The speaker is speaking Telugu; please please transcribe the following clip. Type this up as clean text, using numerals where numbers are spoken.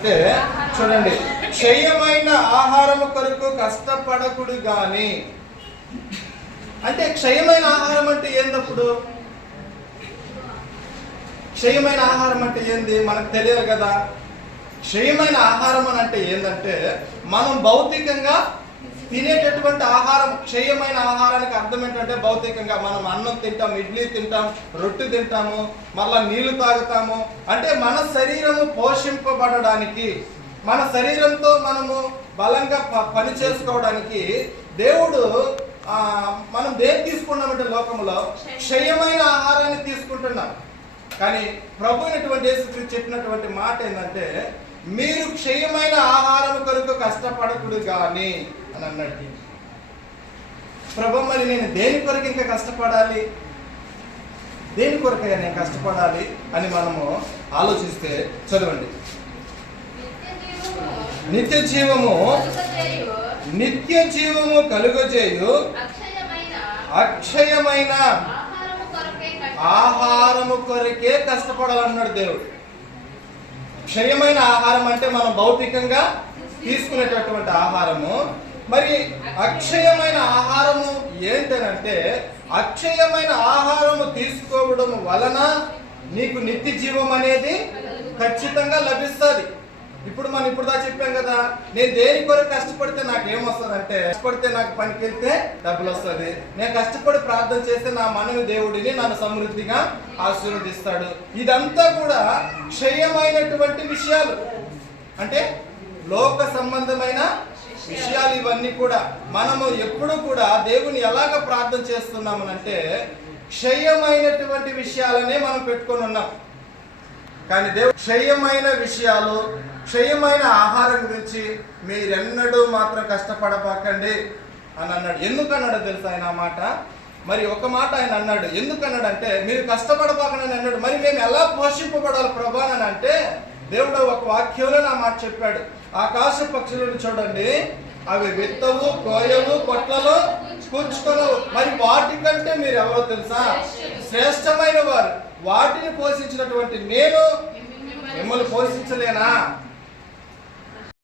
అంటే చూడండి, క్షయమైన ఆహారము కొరకు కష్టపడకుడు గాని. అంటే క్షయమైన ఆహారం అంటే ఏందప్పుడు? క్షయమైన ఆహారం అంటే ఏంది మనకు తెలియదు కదా. క్షయమైన ఆహారం అని అంటే ఏంటంటే మనం భౌతికంగా తినేటటువంటి ఆహారం. క్షయమైన ఆహారానికి అర్థం ఏంటంటే భౌతికంగా మనం అన్నం తింటాం, ఇడ్లీ తింటాం, రొట్టె తింటాము, మళ్ళా నీళ్లు తాగుతాము. అంటే మన శరీరము పోషింపబడడానికి, మన శరీరంతో మనము బలంగా పని చేసుకోవడానికి దేవుడు మనం దేన్ని తీసుకున్నామంటే లోకంలో క్షయమైన ఆహారాన్ని తీసుకుంటున్నాం. కానీ ప్రభు అయినటువంటి యేసుక్రీస్తు చెప్పినటువంటి మాట ఏంటంటే మీరు క్షయమైన ఆహారం కొరకు కష్టపడకుడు గాని అని అన్నట్టు. ప్రభు మరి నేను దేని కొరకు ఇంకా కష్టపడాలి, దేని కొరకైనా నేను కష్టపడాలి అని మనము ఆలోచిస్తే చదవండి. నిత్య జీవము కలుగజేయు అక్షయమైన ఆహారము కొరకే కష్టపడాలన్నాడు దేవుడు. క్షయమైన ఆహారం అంటే మనం భౌతికంగా తీసుకునేటటువంటి ఆహారము. మరి అక్షయమైన ఆహారము ఏంటనంటే అక్షయమైన ఆహారము తీసుకోవడం వలన నీకు నిత్య జీవం అనేది ఖచ్చితంగా లభిస్తుంది. ఇప్పుడు మనం దా చెప్పాం కదా, నేను దేని కొరకు కష్టపడితే నాకు ఏమొస్తుంది అంటే, కష్టపడితే నాకు పనికి వెళ్తే డబ్బులు వస్తుంది, నేను కష్టపడి ప్రార్థన చేస్తే నా మనవి దేవుడిని నన్ను సమృద్ధిగా ఆశీర్వదిస్తాడు. ఇదంతా కూడా క్షయమైనటువంటి విషయాలు, అంటే లోక సంబంధమైన విషయాలు. ఇవన్నీ కూడా మనము ఎప్పుడు కూడా దేవుని ఎలాగ ప్రార్థన చేస్తున్నామనంటే క్షయమైనటువంటి విషయాలనే మనం పెట్టుకొని ఉన్నాం. కానీ దేవుడు క్షయమైన విషయాలు, క్షయమైన ఆహారం గురించి మీరెన్నడూ మాత్రం కష్టపడబాకండి అని అన్నాడు. ఎందుకన్నాడో తెలుసా ఆయన ఆ మాట? మరి ఒక మాట ఆయన అన్నాడు. ఎందుకన్నాడంటే మీరు కష్టపడబాకండి అని అన్నాడు. మరి మేము ఎలా పోషింపబడాలి ప్రభా అని అంటే దేవుడు ఒక వాక్యంలో నా మాట చెప్పాడు. ఆకాశ పక్షులను చూడండి, అవి విత్తవు, కోయవు, కొట్లలో కూర్చుకోవు, మరి వాటికంటే మీరు ఎవరో తెలుసా? శ్రేష్టమైన వారు. వాటిని పోషించినటువంటి నేను మిమ్మల్ని పోషించలేనా?